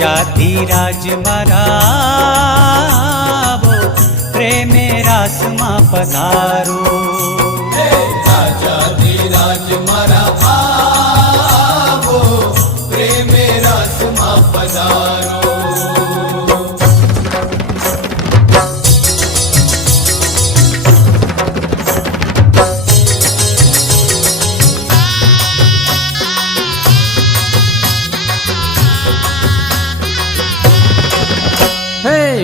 राजा धीराज मारा वो प्रेमे रास मां पधारो। राजा धीराज मारा वो प्रेमे रास मां पधारो।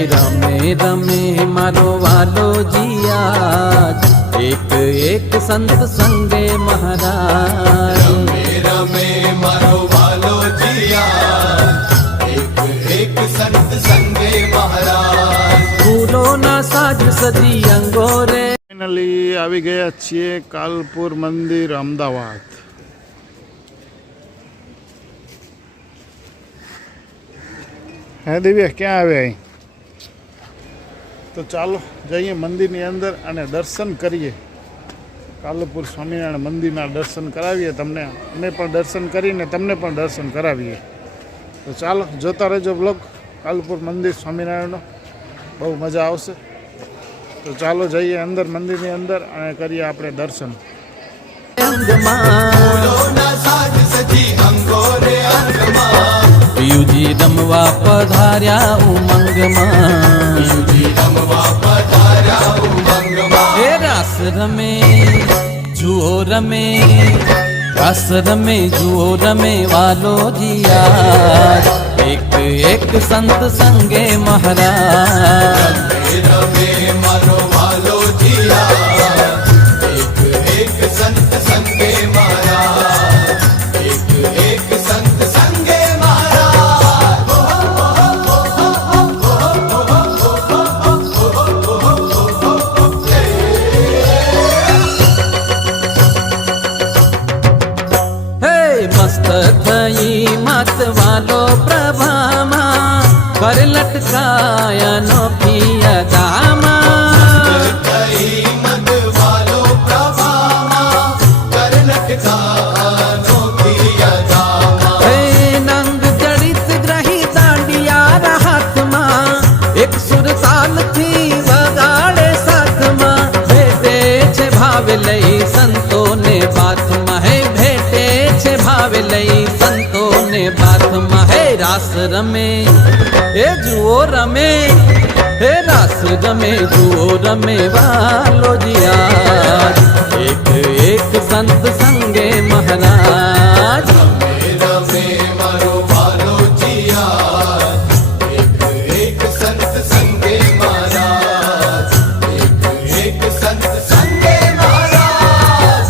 रमे रमे मारो वालो जिया एक एक संत संगे महाराज। रमे रमे मारो वालो जिया एक एक संत संगे महाराज। फूलो ना साज सजी अंगोरे। फाइनली આવી ગયા છીએ કાલપુર મંદિર અમદાવાદ। હે દિવ્યા ક્યાં આવ્યા અહીં? તો ચાલો જઈએ મંદિરની અંદર અને દર્શન કરીએ। કાલુપુર સ્વામિનારાયણ મંદિરના દર્શન કરાવીએ તમને, અમે પણ દર્શન કરીને તમને પણ દર્શન કરાવીએ। તો ચાલો જોતા રહેજો બ્લોગ કાલુપુર મંદિર સ્વામિનારાયણનો, બહુ મજા આવશે। તો ચાલો જઈએ અંદર મંદિરની અંદર અને કરીએ આપણે દર્શન। પિયુજી રમવા પધાર્યા ઉમંગમાં। હે રાસ રમે જુઓ રમે, રાસ રમે જુઓ રમે વાલો જીયા એક એક સંત સંગે મહારાજ। રમે મારો વાલો જીયા એક એક સંત સંગે મહારાજ। એક એક સંત સંગે થઈ મત વાલો પ્રભામાં કર લટકાયા નો પિયા દામા। થઈ મત વાલો પ્રભામાં કર લટકાનો પિયા દામા। હે નંગ જડિત ગ્રહી દાંડિયા હાથમાં એક સુરતાલથી વગાડે સાથમાં। ભેટે છે ભાવ લઈ સંતોને બાથમાં, હે ભેટે છે ભાવ લઈ સંતોને બાથમાં। હે રાસ રમે હે જુઓ રમે, હે રાસ રમે જુઓ રમે વાલો જીયા એક એક સંત સંગે મહારાજ। રમે મારો વાલો જીયા એક એક સંત સંગે મહારાજ। એક એક સંત સંગે મહારાજ।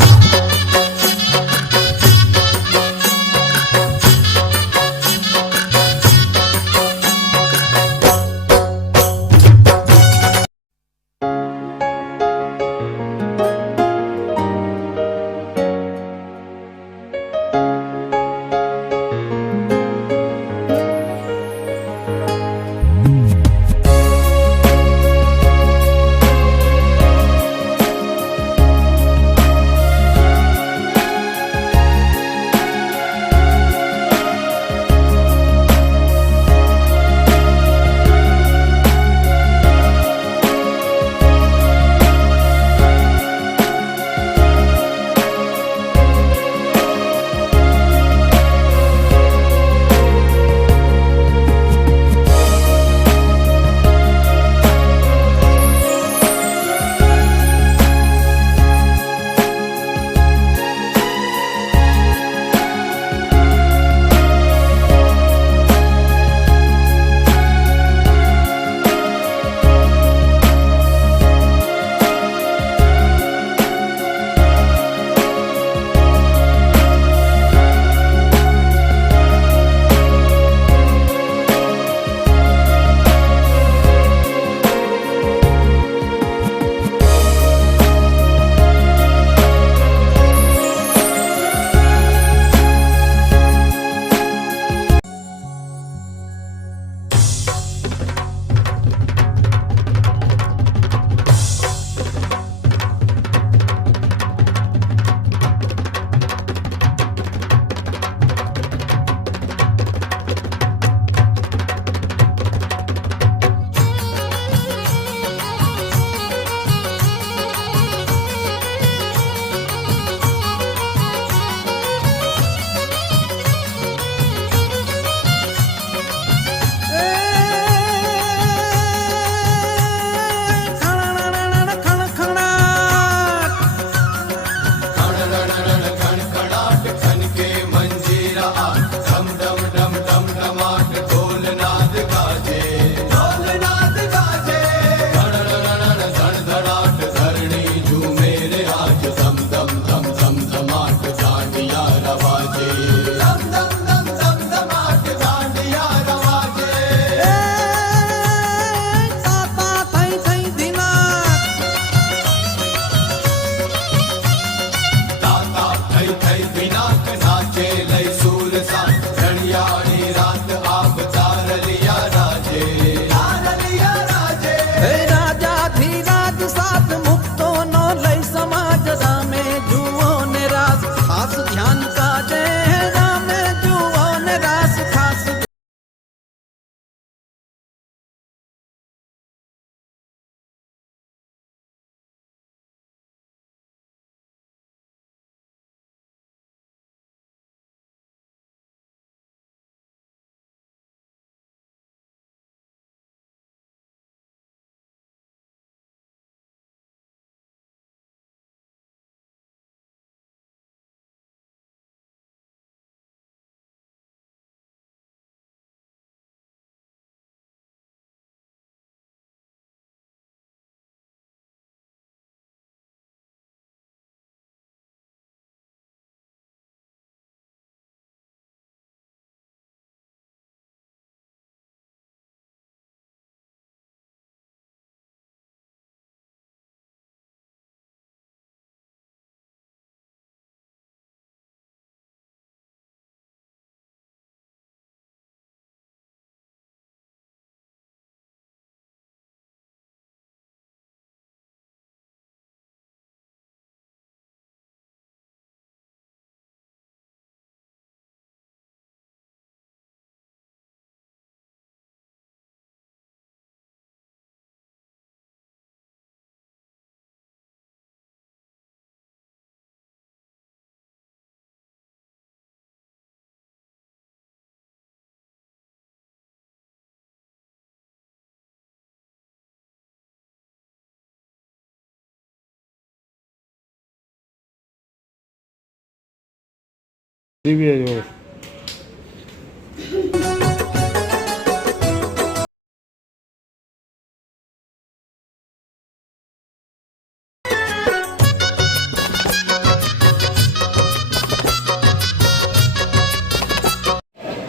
દિવ્ય જો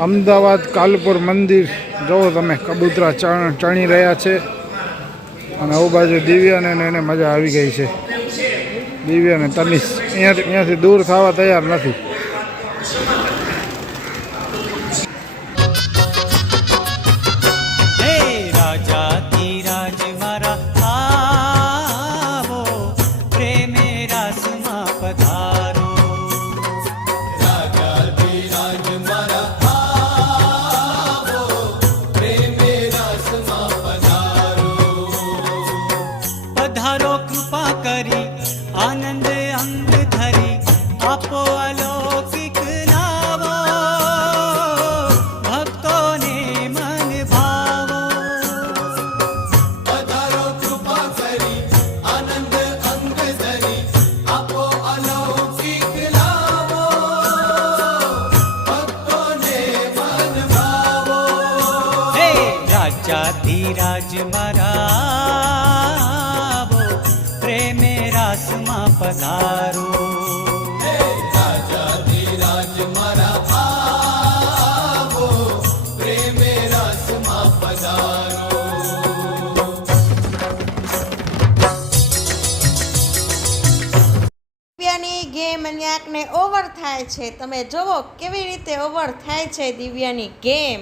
અમદાવાદ કાલુપુર મંદિર જુઓ તમે, કબૂતરા ચણી રહ્યા છે અને આ બાજુ દિવ્ય અને એને મજા આવી ગઈ છે. દિવ્ય અને તનિષ અહીંયાથી દૂર થવા તૈયાર નથી. હે રાજાથી રાજ મારા આવો, પ્રેમે રાસમાં પધારો. રાજાધિરાજ મારા આવો, પ્રેમે રસમાં પધારો. પધારો કૃપા કરી, આનંદ અંગ ધરી, આપો અલૌકિક લાવો, ભક્તોને મન ભાવો. પધારો કૃપા કરી, આનંદ અંગ ધરી, આપો અલૌકિક લાવો, ભક્તોને મન ભાવો. હે રાજાધિરાજ મારા આવો, પ્રેમે રાસમાં પધારો. રાજાધિરાજ મારા આવો, પ્રેમે રસમાં પધારો. દિવ્યાની ગેમ ન્યાકને ઓવર થાય છે. તમે જુઓ કેવી રીતે ઓવર થાય છે દિવ્યાની ગેમ.